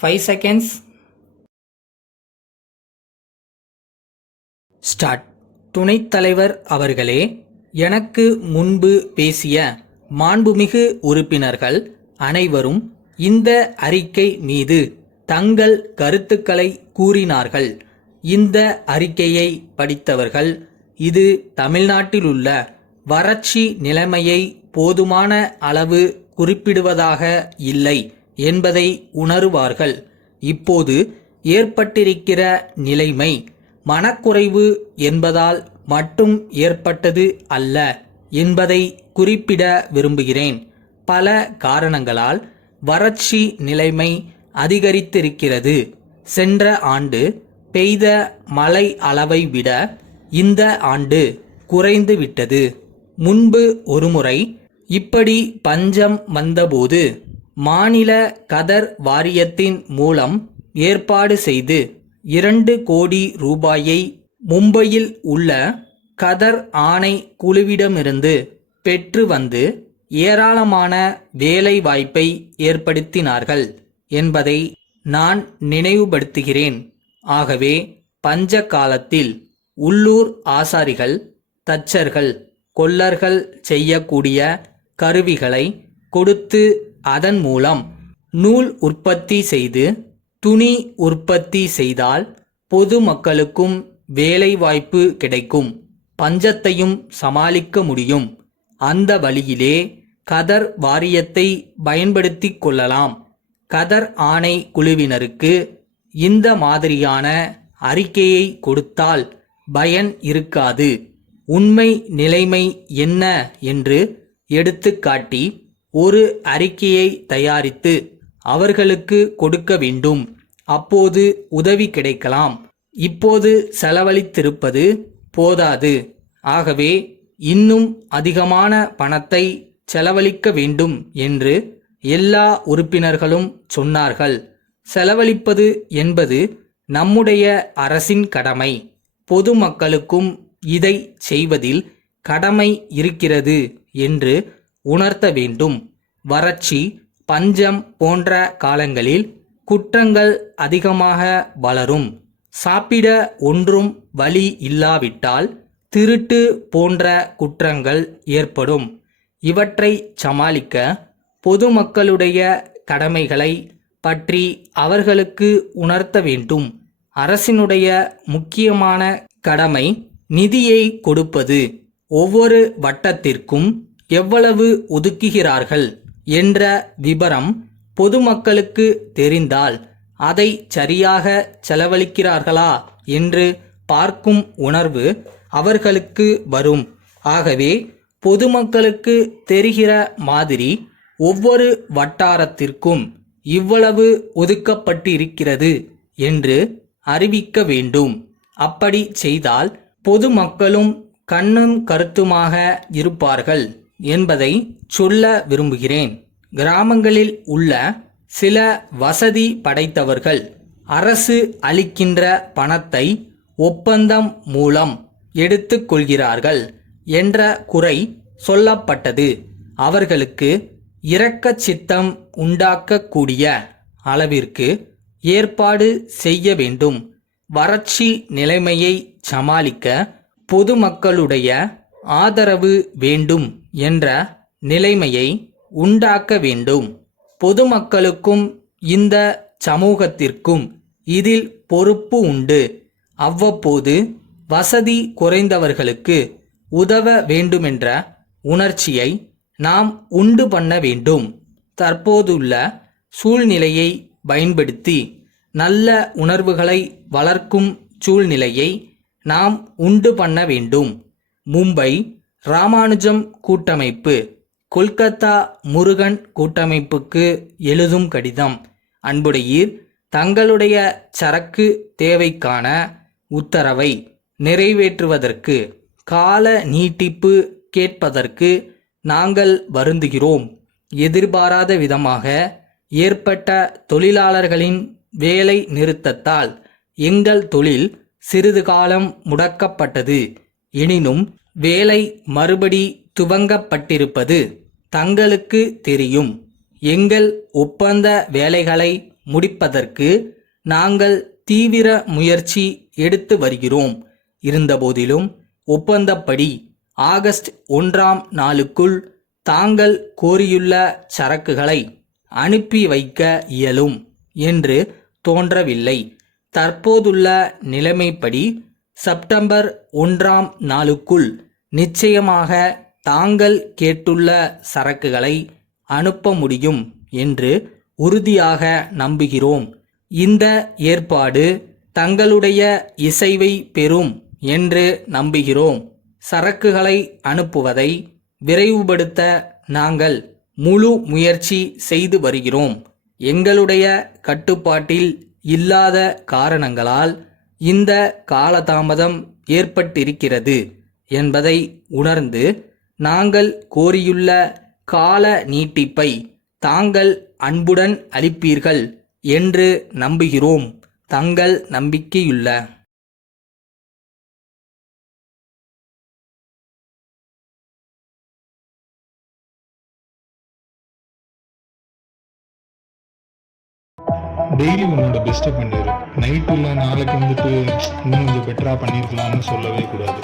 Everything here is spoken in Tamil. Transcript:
5 seconds. ஸ்டார்ட். துணைத் தலைவர் அவர்களே, எனக்கு முன்பு பேசிய மாண்புமிகு உறுப்பினர்கள் அனைவரும் இந்த அறிக்கை மீது தங்கள் கருத்துக்களை கூறினார்கள். இந்த அறிக்கையை படித்தவர்கள் இது தமிழ்நாட்டிலுள்ள வறட்சி நிலைமையை போதுமான அளவு குறிப்பிடுவதாக இல்லை என்பதை உணருவார்கள். இப்போது ஏற்பட்டிருக்கிற நிலைமை மனக்குறைவு என்பதால் மட்டும் ஏற்பட்டது அல்ல என்பதை குறிப்பிட விரும்புகிறேன். பல காரணங்களால் வறட்சி நிலைமை அதிகரித்திருக்கிறது. சென்ற ஆண்டு பெய்த மழை அளவை விட இந்த ஆண்டு குறைந்து விட்டது. முன்பு ஒருமுறை இப்படி பஞ்சம் வந்தபோது மாநில கதர் வாரியத்தின் மூலம் ஏற்பாடு செய்து 2 கோடி ரூபாயை மும்பையில் உள்ள கதர் ஆணை குழுவிடமிருந்து பெற்று வந்து ஏராளமான வேலை வாய்ப்பை ஏற்படுத்தினார்கள் என்பதை நான் நினைவுபடுத்துகிறேன். ஆகவே பஞ்ச காலத்தில் உள்ளூர் ஆசாரிகள், தச்சர்கள், கொல்லர்கள் செய்யக்கூடிய கருவிகளை கொடுத்து அதன் மூலம் நூல் உற்பத்தி செய்து துணி உற்பத்தி செய்தால் பொதுமக்களுக்கும் வேலை வாய்ப்பு கிடைக்கும், பஞ்சத்தையும் சமாளிக்க முடியும். அந்த வழியிலே கதர் வாரியத்தை பயன்படுத்தி கொள்ளலாம். கதர் ஆணை குழுவினருக்கு இந்த மாதிரியான அறிக்கையை கொடுத்தால் பயன் இருக்காது. உண்மை நிலைமை என்ன என்று எடுத்துக்காட்டி ஒரு அறிக்கையை தயாரித்து அவர்களுக்கு கொடுக்க வேண்டும். அப்போது உதவி கிடைக்கலாம். இப்போது செலவழித்திருப்பது போதாது. ஆகவே இன்னும் அதிகமான பணத்தை செலவழிக்க வேண்டும் என்று எல்லா உறுப்பினர்களும் சொன்னார்கள். செலவழிப்பது என்பது நம்முடைய அரசின் கடமை. பொதுமக்களுக்கும் இதை செய்வதில் கடமை இருக்கிறது என்று உணர்த்த வேண்டும். வறட்சி, பஞ்சம் போன்ற காலங்களில் குற்றங்கள் அதிகமாக வளரும். சாப்பிட ஒன்றும் வழி இல்லாவிட்டால் திருட்டு போன்ற குற்றங்கள் ஏற்படும். இவற்றை சமாளிக்க பொதுமக்களுடைய கடமைகளை பற்றி அவர்களுக்கு உணர்த்த வேண்டும். அரசினுடைய முக்கியமான கடமை நிதியை கொடுப்பது. ஒவ்வொரு வட்டத்திற்கும் எவ்வளவு ஒதுக்குகிறார்கள் என்ற விபரம் பொதுமக்களுக்கு தெரிந்தால் அதை சரியாக செலவழிக்கிறார்களா என்று பார்க்கும் உணர்வு அவர்களுக்கு வரும். ஆகவே பொதுமக்களுக்கு தெரிகிற மாதிரி ஒவ்வொரு வட்டாரத்திற்கும் இவ்வளவு ஒதுக்கப்பட்டிருக்கிறது என்று அறிவிக்க வேண்டும். அப்படி செய்தால் பொதுமக்களும் கண்ணும் கருத்துமாக இருப்பார்கள் என்பதை சொல்ல விரும்புகிறேன். கிராமங்களில் உள்ள சில வசதி படைத்தவர்கள் அரசு அளிக்கின்ற பணத்தை ஒப்பந்தம் மூலம் எடுத்துக்கொள்கிறார்கள் என்ற குறை சொல்லப்பட்டது. அவர்களுக்கு இரக்க சித்தம் உண்டாக்கக்கூடிய அளவிற்கு ஏற்பாடு செய்ய வேண்டும். வறட்சி நிலைமையை சமாளிக்க பொதுமக்களுடைய ஆதரவு வேண்டும் என்ற நிலைமையை உண்டாக்க வேண்டும். பொதுமக்களுக்கும் இந்த சமூகத்திற்கும் இதில் பொறுப்பு உண்டு. அவ்வப்போது வசதி குறைந்தவர்களுக்கு உதவ வேண்டுமென்ற உணர்ச்சியை நாம் உண்டு பண்ண வேண்டும். தற்போதுள்ள சூழ்நிலையை பயன்படுத்தி நல்ல உணர்வுகளை வளர்க்கும் சூழ்நிலையை நாம் உண்டு பண்ண வேண்டும். மும்பை ராமானுஜம் கூட்டமைப்பு கொல்கத்தா முருகன் கூட்டமைப்புக்கு எழுதும் கடிதம். அன்புடையீர், தங்களுடைய சரக்கு தேவைக்கான உத்தரவை நிறைவேற்றுவதற்கு கால நீட்டிப்பு கேட்பதற்கு நாங்கள் வருந்துகிறோம். எதிர்பாராத விதமாக ஏற்பட்ட தொழிலாளர்களின் வேலை நிறுத்தத்தால் எங்கள் தொழில் சிறிது காலம் முடக்கப்பட்டது. எனினும் வேலை மறுபடி துவங்கப்பட்டிருப்பது தங்களுக்கு தெரியும். எங்கள் ஒப்பந்த வேலைகளை முடிப்பதற்கு நாங்கள் தீவிர முயற்சி எடுத்து வருகிறோம். இருந்தபோதிலும் ஒப்பந்தப்படி ஆகஸ்ட் 1ஆம் நாளுக்குள் தாங்கள் கோரியுள்ள சரக்குகளை அனுப்பி வைக்க இயலும் என்று தோன்றவில்லை. தற்போதுள்ள நிலைமைப்படி செப்டம்பர் 1ஆம் நாளுக்குள் நிச்சயமாக தாங்கள் கேட்டுள்ள சரக்குகளை அனுப்ப முடியும் என்று உறுதியாக நம்புகிறோம். இந்த ஏற்பாடு தங்களுடைய இசைவை பெறும் என்று நம்புகிறோம். சரக்குகளை அனுப்புவதை விரைவுபடுத்த நாங்கள் முழு முயற்சி செய்து வருகிறோம். எங்களுடைய கட்டுப்பாட்டில் இல்லாத காரணங்களால் இந்த காலதாமதம் ஏற்பட்டிருக்கிறது என்பதை உணர்ந்து நாங்கள் கோரியுள்ள கால நீட்டிப்பை தாங்கள் அன்புடன் அளிப்பீர்கள் என்று நம்புகிறோம். தங்கள் நம்பிக்கையுள்ள டெய்லி உன்னோட பெஸ்ட்டை பண்ணிடு. நைட்டு இல்லை நாளைக்கு வந்துட்டு இன்னும் கொஞ்சம் பெட்டராக பண்ணியிருக்கலாம்னு சொல்லவே கூடாது.